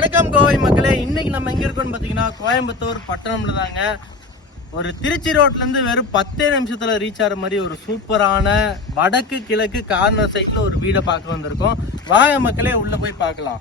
வணக்கம் கோவை மக்களே. இன்னைக்கு நம்ம எங்க இருக்கோம்னு பாத்தீங்கன்னா கோயம்புத்தூர் பட்டணம்ல தாங்க. ஒரு திருச்சி ரோட்ல இருந்து வெறும் 10 நிமிஷத்துல ரீச் ஆகிற மாதிரி ஒரு சூப்பரான வடக்கு கிழக்கு கார்னர் சைட்ல ஒரு வீடை பார்க்க வந்திருக்கோம். வாங்க மக்களே, உள்ள போய் பார்க்கலாம்.